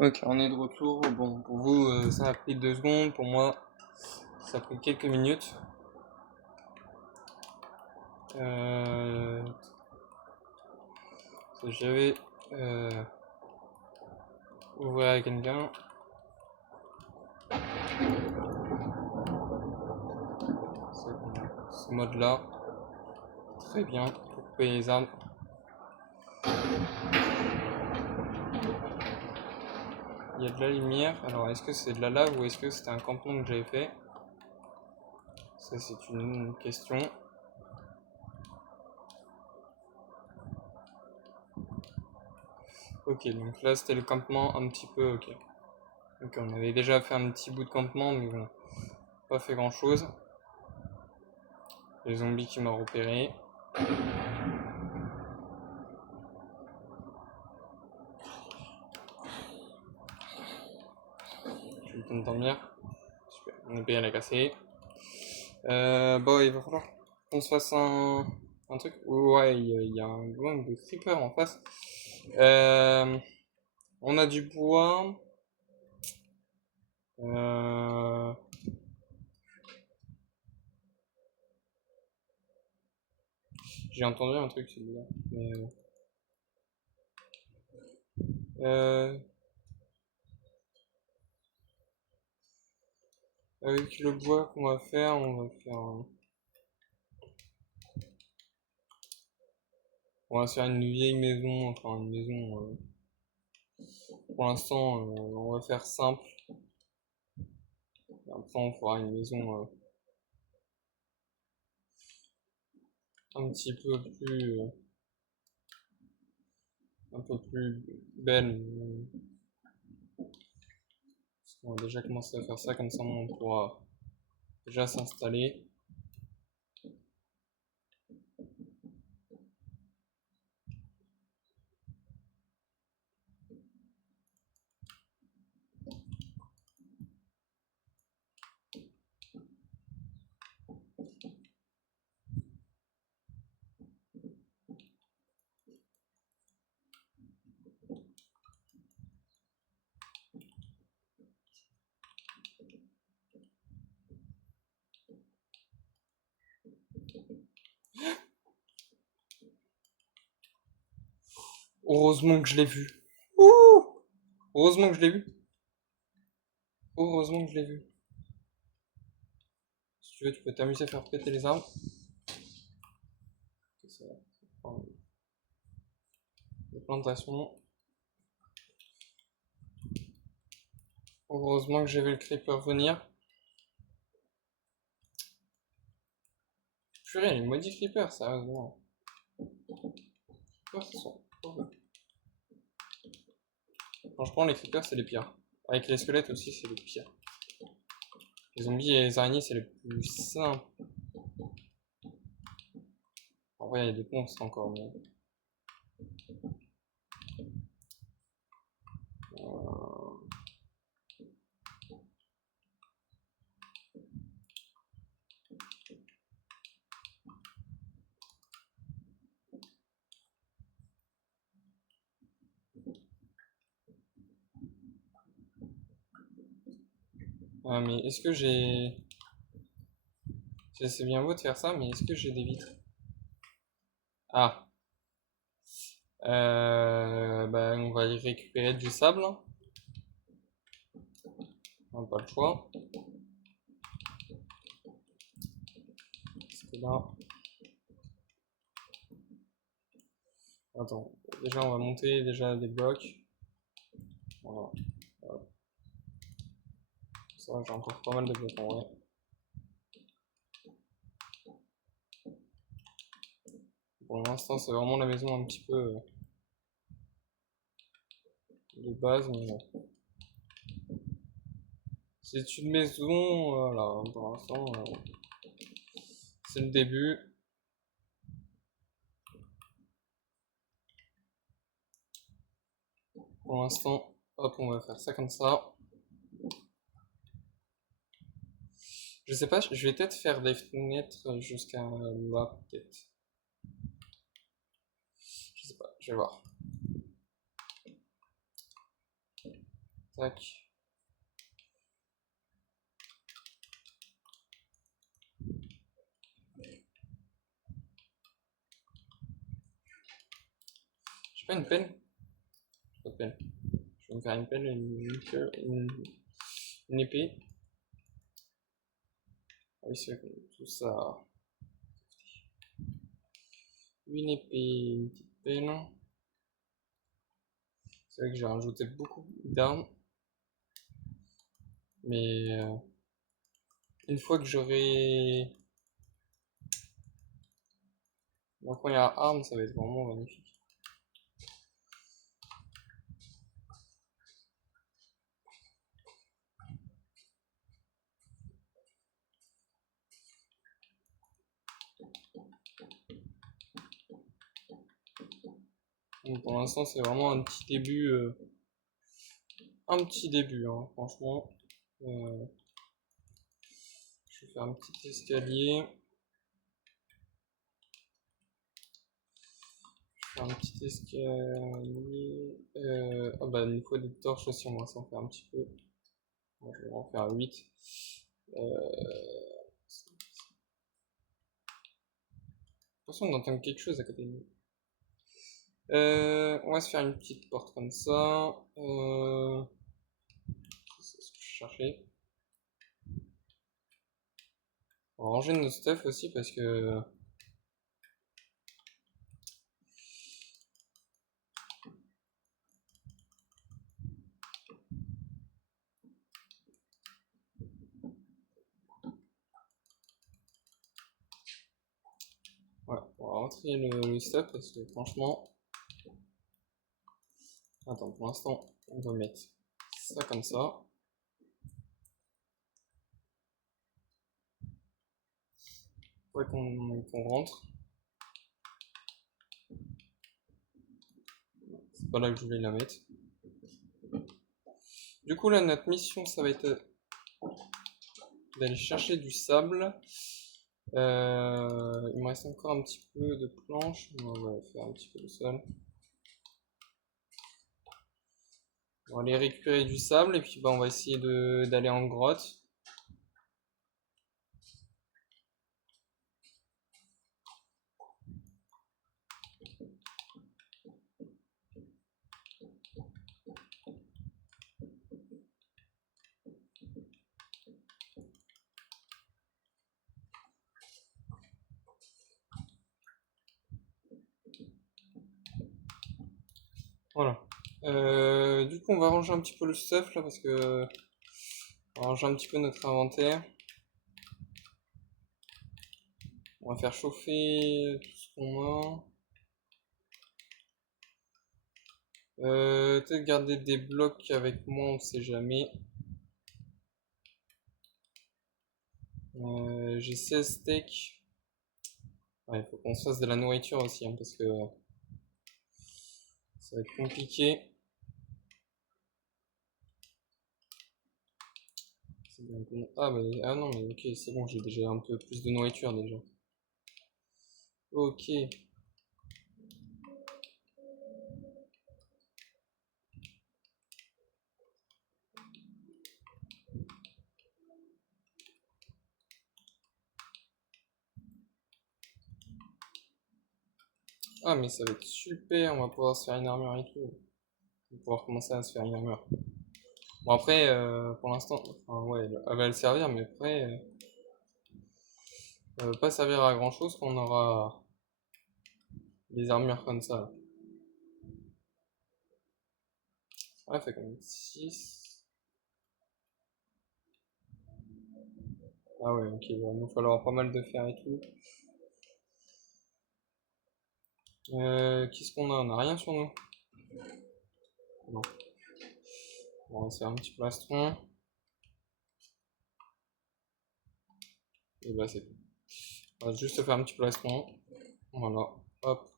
Ok, on est de retour. Bon, pour vous, ça a pris 2 secondes. Pour moi, ça a pris quelques minutes. Euh, J'avais ouvrir avec quelqu'un. Ce mode-là, très bien pour couper les arbres. Il y a de la lumière. Alors, est-ce que c'est de la lave ou est-ce que c'était un campement que j'avais fait? Ça, c'est une question. Ok, donc là, c'était le campement un petit peu. Ok. Donc, on avait déjà fait un petit bout de campement, mais bon, pas fait grand-chose. Les zombies qui m'ont repéré. Je vais le temps de dormir. Super, mon épée elle a cassé. Bon, il va falloir qu'on se fasse un truc. Ouais, il y a un gang de creepers en face. On a du bois. Euh, J'ai entendu un truc celui-là. Mais, euh, avec le bois qu'on va faire, on va se faire une vieille maison, enfin une maison. Pour l'instant, on va faire simple. Après, on fera une maison un petit peu plus, un peu plus belle. On va déjà commencer à faire ça, comme ça on pourra déjà s'installer. Heureusement que je l'ai vu. Ouh, heureusement que je l'ai vu. Heureusement que je l'ai vu. Si tu veux, tu peux t'amuser à faire péter les arbres. Ça prend les plantations. Heureusement que j'ai vu le creeper venir. Purée, les maudits creepers, sérieusement. Creepers, ils sont horribles. Franchement, les creepers, c'est les pires. Avec les squelettes aussi, c'est les pires. Les zombies et les araignées, c'est les plus simples. En vrai, il y a des monstres encore, mais. Ah, mais est-ce que j'ai. C'est bien beau de faire ça, mais est-ce que j'ai des vitres? Ah, bah, on va y récupérer du sable. On n'a pas le choix. Parce que là. Attends, déjà on va monter déjà des blocs. Voilà. Ça, j'ai encore pas mal de blocs en vrai. Pour l'instant, c'est vraiment la maison un petit peu de base, mais c'est une maison, voilà, pour l'instant, c'est le début. Pour l'instant, hop, on va faire ça comme ça. Je sais pas, je vais peut-être faire des fenêtres jusqu'à là, peut-être. Je sais pas, je vais voir. Tac. J'ai pas une pelle? Pas de pelle. Je vais me faire une pelle, une épée. Ah oui, c'est vrai que tout ça. Une épée, une petite pelle. C'est vrai que j'ai rajouté beaucoup d'armes. Mais une fois que j'aurai ma première arme, ça va être vraiment magnifique. Donc pour l'instant, c'est vraiment un petit début. Hein, franchement. Je vais faire un petit escalier. Un petit escalier. Ah bah, il faut des torches aussi, on va s'en faire un petit peu. Bon, je vais en faire 8. Attention, on entend quelque chose à côté de nous. On va se faire une petite porte comme ça. C'est ce que je cherchais. On va ranger nos stuff aussi parce que. Ouais, on va rentrer le stuff parce que franchement. Attends, pour l'instant, on va mettre ça comme ça. Ouais, qu'on rentre. C'est pas là que je voulais la mettre. Du coup, là, notre mission, ça va être d'aller chercher du sable. Il me reste encore un petit peu de planches. On va faire un petit peu de sol. On va aller récupérer du sable et puis bah, on va essayer d'aller en grotte. Voilà. Du coup, on va ranger un petit peu le stuff là parce que on va ranger un petit peu notre inventaire. On va faire chauffer tout ce qu'on a. Peut-être garder des blocs avec moi, on sait jamais. J'ai 16 steaks. Ouais, il faut qu'on se fasse de la nourriture aussi, hein, parce que ça va être compliqué. Ah, mais, ah non, mais ok, c'est bon, j'ai déjà un peu plus de nourriture déjà. Ok. Ah, mais ça va être super, on va pouvoir se faire une armure et tout. On va pouvoir commencer à se faire une armure. Bon, après, pour l'instant, enfin, ouais, elle va le servir, mais après, elle va pas servir à grand chose quand on aura des armures comme ça. Ouais, fait comme 6. Ah ouais, ok, bon, il va falloir pas mal de fer et tout. Qu'est-ce qu'on a? On a rien sur nous. Non. Bon, on va se faire un petit plastron. Et bah c'est tout. On va juste faire un petit plastron. Voilà. Hop.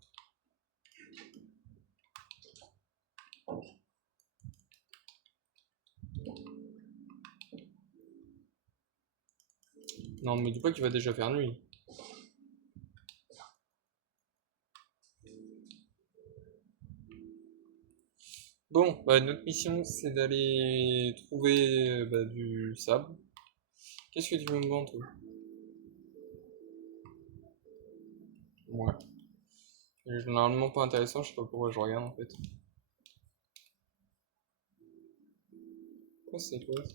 Non, mais dis pas qu'il va déjà faire nuit. Bon, Bon, bah, notre mission c'est d'aller trouver du sable. Qu'est-ce que tu veux me vendre, toi? Ouais. Généralement pas intéressant, je sais pas pourquoi je regarde en fait. Quoi c'est quoi ça?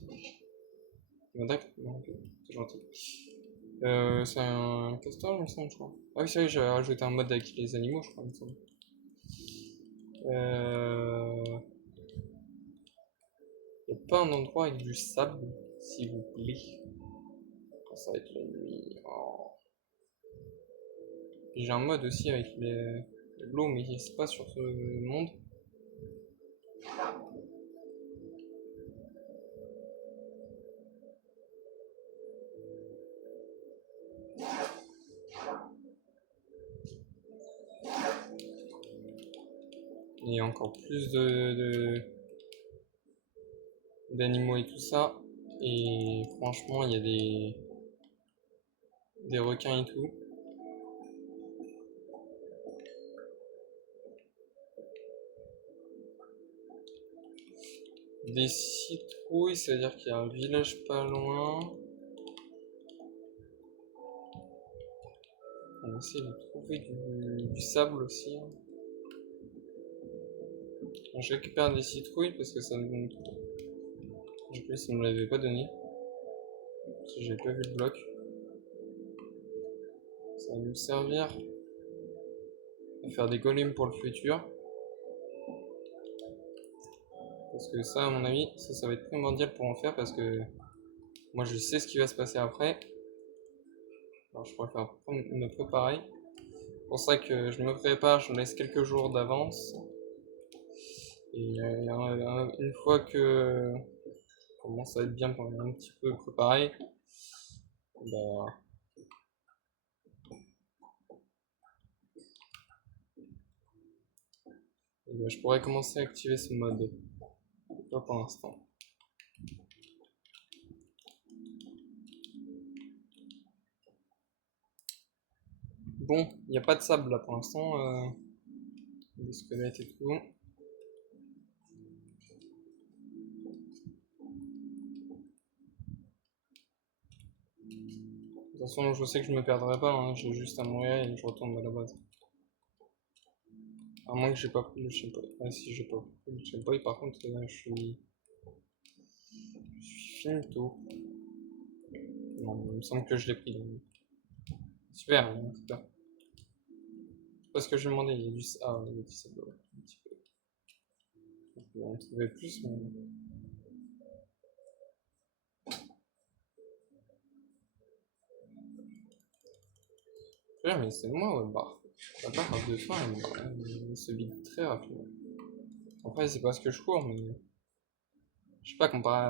D'accord, ok, c'est gentil. C'est un castor, il me semble, je crois. Ah oui, c'est vrai, j'avais rajouté un mode avec les animaux, je crois, il me semble. Y a pas un endroit avec du sable, s'il vous plaît? Oh, ça va être la nuit. Oh. J'ai un mode aussi avec l'eau, mais c'est pas sur ce monde. Il y a encore plus d'animaux et tout ça. Et franchement, il y a des requins et tout. Des citrouilles, c'est-à-dire qu'il y a un village pas loin. On va essayer de trouver du sable aussi. Bon, je récupère des citrouilles parce que ça me donne trop. En plus, ça me l'avait pas donné. Parce que j'ai pas vu le bloc. Ça va nous servir à faire des golems pour le futur. Parce que ça, à mon avis, ça va être primordial pour en faire parce que moi je sais ce qui va se passer après. Alors je préfère me préparer. C'est pour ça que je me prépare, je me laisse quelques jours d'avance. Et une fois que je commence à être bien un petit peu préparé, bah, je pourrais commencer à activer ce mode. Pas pour l'instant. Bon, il n'y a pas de sable là pour l'instant. Des squelettes et tout. De toute façon, je sais que je me perdrai pas, hein, j'ai juste à mourir et je retourne à la base. À moins que j'ai pas pris le Shenpoi. Ah si, j'ai pas pris le Shenpoi, par contre, je suis finito. Non, il me semble que je l'ai pris. Donc. Super, hein, super. C'est pas ce que je demandais, il y a du... Ah, il y a du sable, ouais, un petit peu. On peut en trouver plus, mais... Ouais, mais c'est moi, ouais, bah. La barre de faim, elle se vide très rapidement. Après, c'est pas ce que je cours, mais... Je sais pas, comparé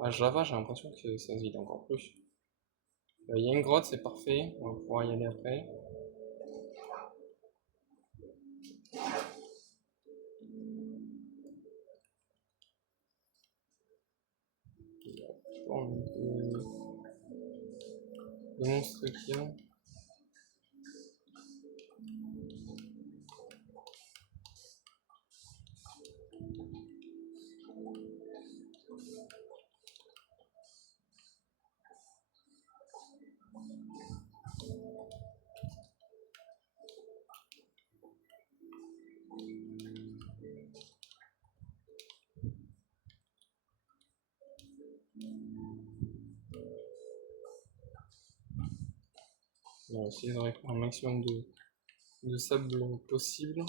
à Java, j'ai l'impression que ça se vide encore plus. Il y a une grotte, c'est parfait, on va pouvoir y aller après. Il y a plein de monstres qu'il y a. On va essayer de récolter un maximum de sable possible.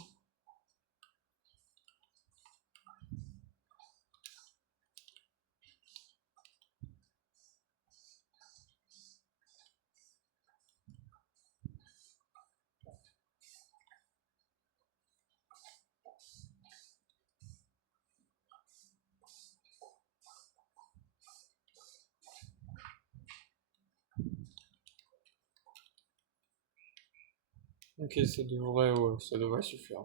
Ok, ouais, ça devrait suffire.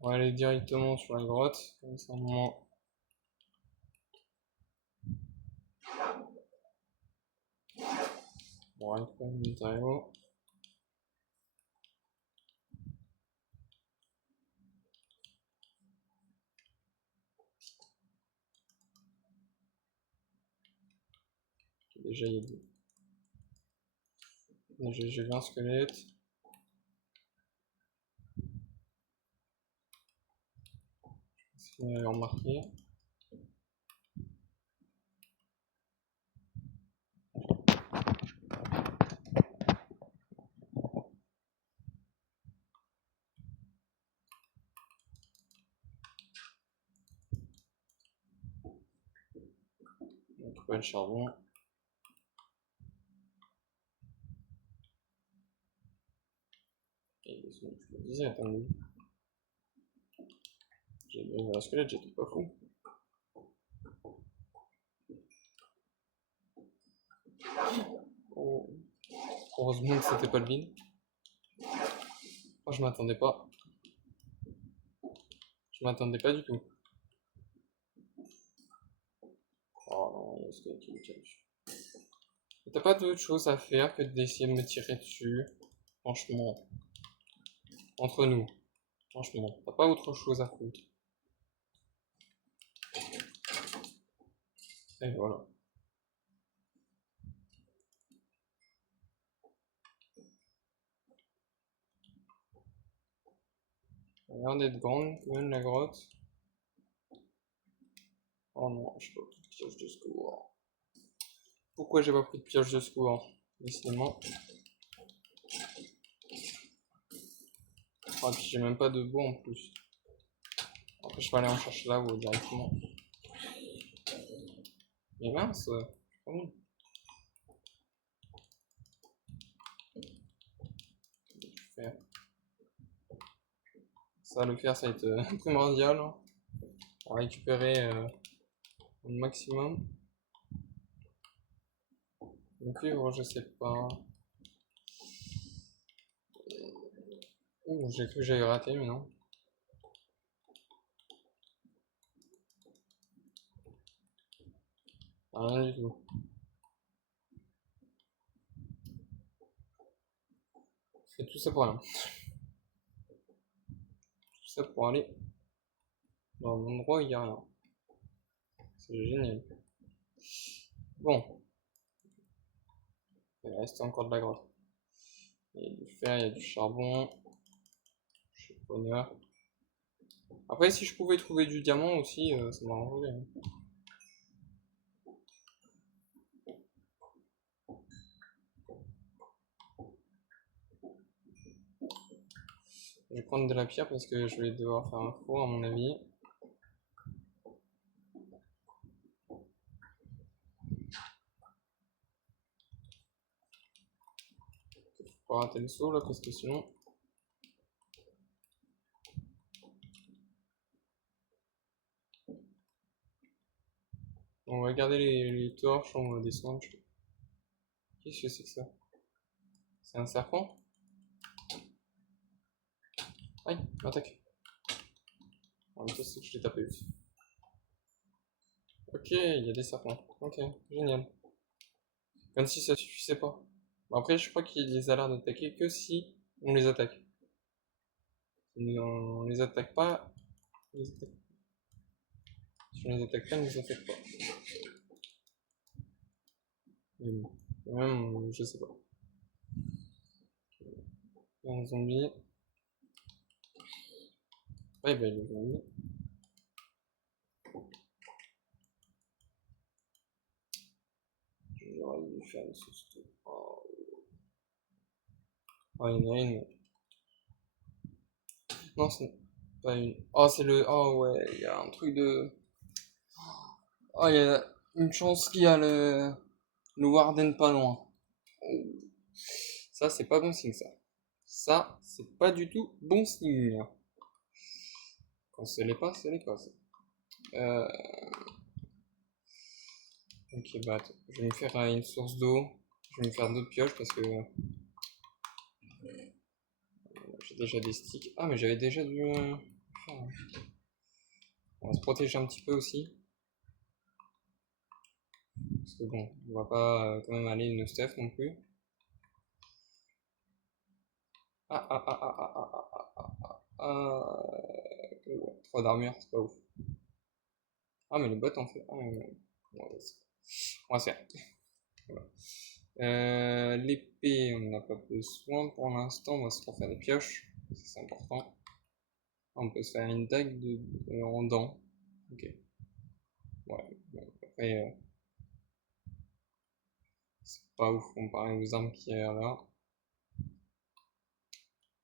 On va aller directement sur la grotte, comme ça au moins. Bon, on va prendre le matériau. Déjà, il y a des... Déjà, j'ai vu un squelette. Si vous avez remarqué. On a trouvé le charbon. Et je le disais, attendez. J'ai vu un squelette, j'étais pas fou. Oh. Heureusement que c'était pas le vide. Oh, je m'attendais pas. Je m'attendais pas du tout. Oh non, il y a ce qui me tire dessus. T'as pas d'autre chose à faire que d'essayer de me tirer dessus. Franchement. Entre nous. Franchement. T'as pas autre chose à foutre. Et voilà. Elle a l'air d'être grande quand même la grotte. Oh non, j'ai pas pris de pioche de secours. Pourquoi j'ai pas pris de pioche de secours? Décidément. Ah, puis j'ai même pas de bois en plus. Après, je vais aller en chercher là-haut directement. Mais mince, pas bon. Faire. Ça, le faire, ça va être primordial. Hein, pour récupérer le maximum. Le cuivre, je sais pas. Ouh, j'ai cru que j'avais raté, mais non. Ah, rien du tout. C'est tout ça pour rien. Tout ça pour aller dans un endroit où il n'y a rien. C'est génial. Bon. Il reste encore de la grotte. Il y a du fer, il y a du charbon. Je suis preneur. Après, si je pouvais trouver du diamant aussi, ça m'arrangerait. Hein. Je vais prendre de la pierre parce que je vais devoir faire un four à mon avis. Faut pas rater le saut là parce que sinon... On va garder les torches, on va descendre. Qu'est-ce que c'est que ça? C'est un serpent? Aïe, m'attaque. En même temps, c'est que je l'ai tapé aussi. Ok, il y a des serpents. Ok, génial. Comme si ça suffisait pas. Bon, après, je crois qu'il les a l'air d'attaquer que si on les attaque. Si on les attaque pas, on les attaque. Si on les attaque pas, on les attaque pas. Mais bon, quand même, je sais pas. Il y a un zombie. Ouais, bah, il est zombie. J'aurais dû faire une sauce. Oh, oh, il y en a une. Non, c'est pas une. Oh, c'est le. Oh, ouais, il y a un truc de. Oh, il y a une chance qu'il y a le Warden pas loin. Oh. Ça, c'est pas bon signe, ça. Ça, c'est pas du tout bon signe. Quand ce l'est pas, ce l'est pas. Ça. Ok, bah, attends. Je vais me faire une source d'eau. Je vais me faire d'autres pioches parce que j'ai déjà des sticks. Ah, mais j'avais déjà du. On va se protéger un petit peu aussi. Parce que bon, on va pas quand même aller une stuff non plus. Ah ah ah ah ah ah ah ah ah ah. Ouais, 3 d'armure, c'est pas ouf. Ah, mais les bottes en fait. Ah, ouais. On va se faire. Voilà. L'épée, on n'a pas besoin pour l'instant, on va se refaire des pioches, c'est important. On peut se faire une dague en dents. Ok. Ouais, bon, après, c'est pas ouf comparé aux armes qu'il y a là.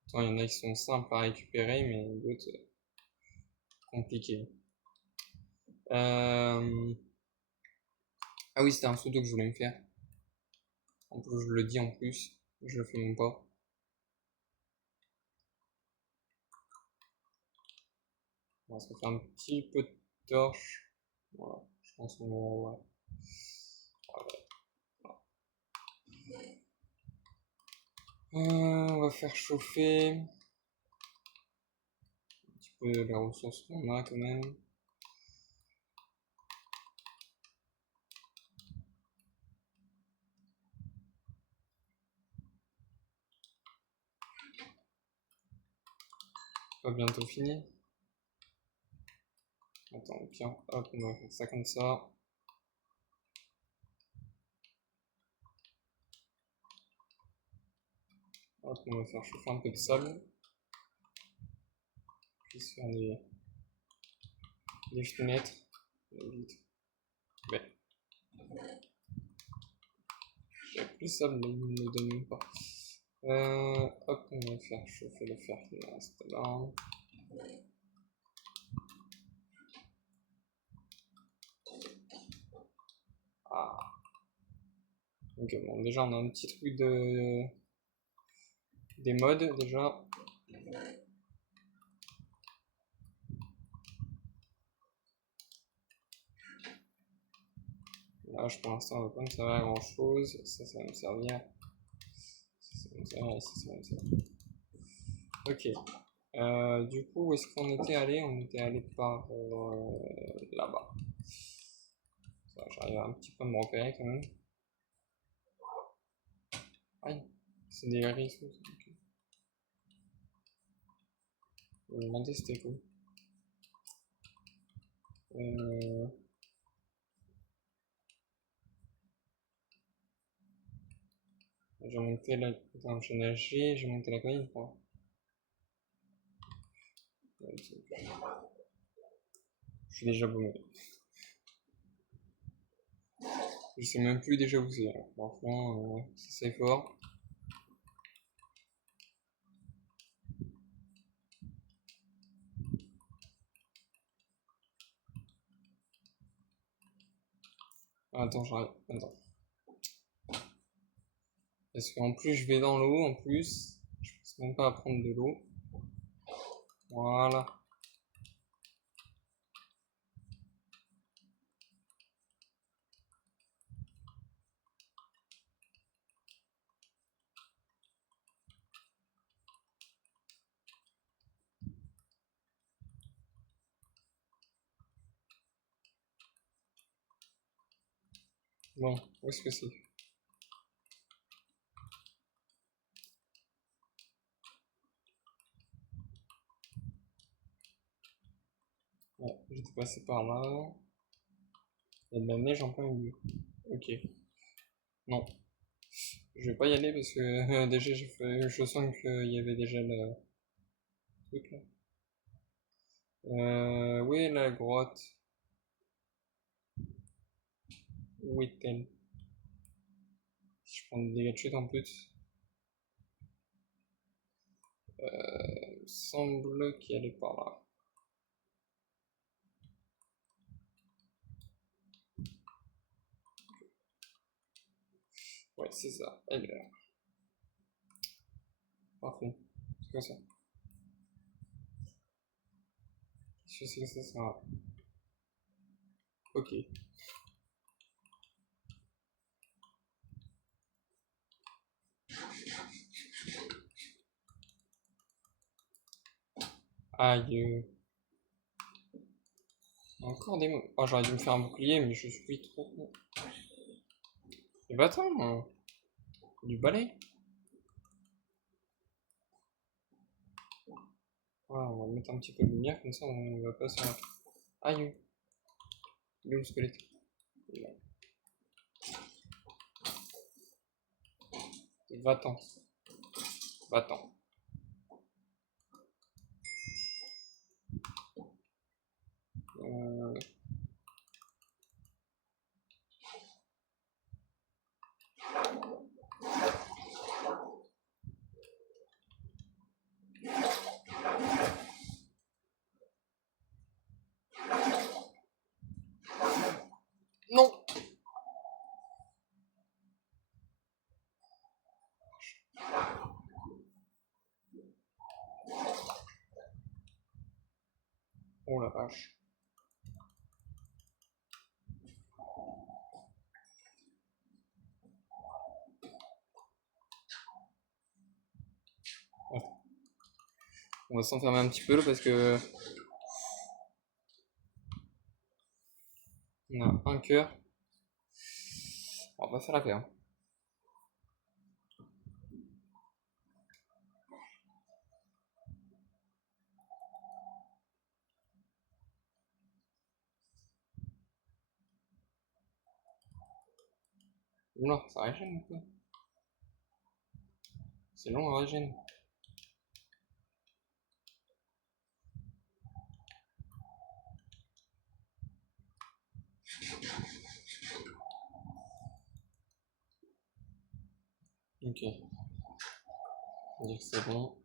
Attends, il y en a qui sont simples à récupérer, mais d'autres compliqués. Ah oui, c'était un pseudo que je voulais me faire. En plus, je le dis en plus, je le fais même pas. On va se faire un petit peu de torche. Voilà, je pense qu'on va... Ouais. On va faire chauffer un petit peu les ressources qu'on a quand même. Pas bientôt fini. Attends, tiens, hop, on va faire ça comme ça. Hop, on va faire chauffer un peu de sable. Puis se faire des fenêtres. Vite. Ouais. Il n'y a plus de sable, mais il ne me donne même pas. Hop, on va faire chauffer le fer qui reste là. Ah. Ok, bon, déjà on a un petit truc des mods déjà. Là, pour l'instant, on va pas me servir à grand chose. Ça va me servir. Ça va me servir. Ça va me servir. Ok. Du coup, où est-ce qu'on était allé? On était allé par là-bas. J'arrive un petit peu à me repérer quand même. Aïe, c'est des risques. Okay. Je me demandais c'était quoi. J'ai monté la... Attends, j'ai nagé, j'ai monté la colline quoi. Je suis déjà paumé. Je sais même plus déjà où c'est. Franchement, c'est fort. Attends, j'arrive. Attends. Parce qu'en plus, je vais dans l'eau, en plus. Je pense même pas à prendre de l'eau. Voilà. Bon, où est-ce que c'est? Ouais, j'étais passé par là. Il y a de la neige en plein milieu. Ok. Non. Je vais pas y aller parce que déjà je sens qu'il y avait déjà le truc là. Où est la grotte? Où est-elle? Si je prends des dégâts de chute en plus. Il me semble qu'elle est par là. Ouais, c'est ça. Elle est là. Parfait. C'est quoi ça? Je sais que ça sera. Ok. Aïe. Encore des mots. Oh, j'aurais dû me faire un bouclier, mais je suis trop con. Et bah attends, du balai. Voilà, on va mettre un petit peu de lumière, comme ça on va pas se faire... Aïe. Il est où le squelette? Il est là. Va-t'en. Va-t'en. Non. Oh la vache. On va s'enfermer un petit peu parce que on a un cœur. On va pas faire la paix. Oula, ça régène un peu. C'est long à régène. Ok. On va dire que c'est bon.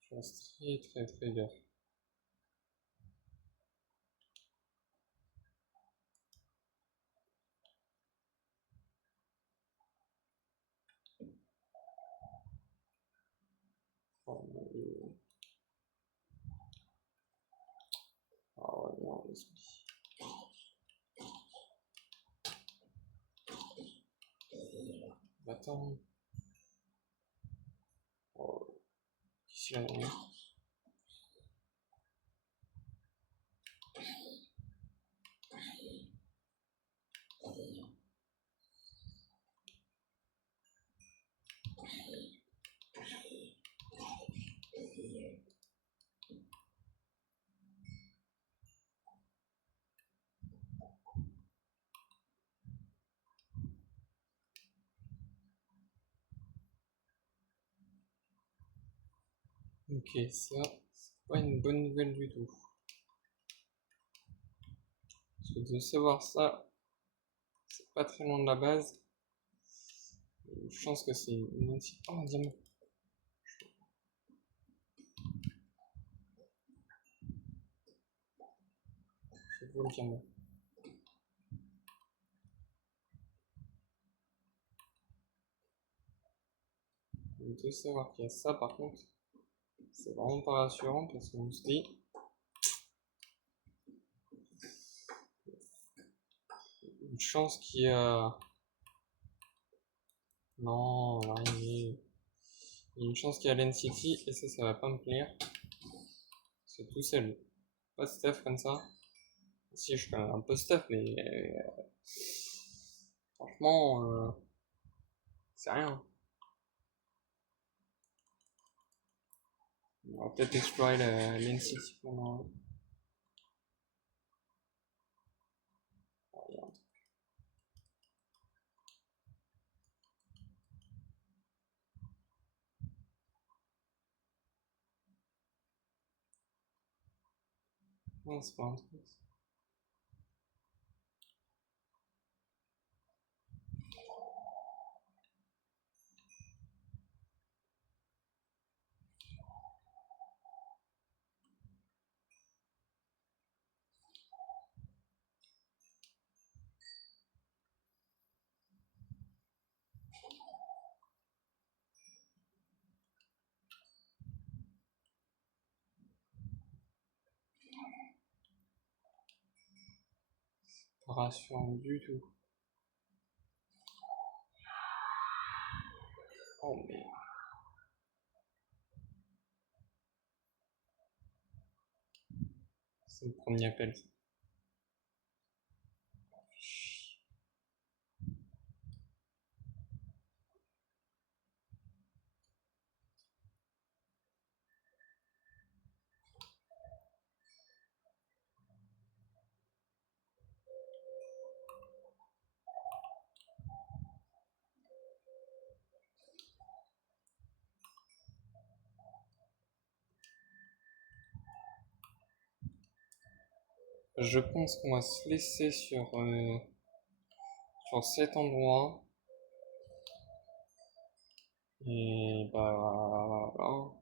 Je reste très dur. Oh mon dieu. Ah ouais, non, laisse-moi. Attends. Oh, qu'est-ce qu'il a mis? Ok, ça, c'est pas une bonne nouvelle du tout. Parce que de savoir ça, c'est pas très loin de la base. Je pense que c'est une anti... Oh, un diamant. Je veux le diamant. De savoir qu'il y a ça, par contre, c'est vraiment pas rassurant parce qu'on se dit... Une chance qu'il y a... Non, l'araignée. Il y a une chance qu'il y a l'NCT et ça va pas me plaire. C'est tout seul. Pas de stuff comme ça. Si, je fais un peu stuff, mais... franchement, c'est rien. On va peut-être explorer l'NCT pendant... Non, c'est pas un truc. Pas rassurant du tout. Oh, mais... C'est le premier appel. Je pense qu'on va se laisser sur cet endroit. Et bah voilà.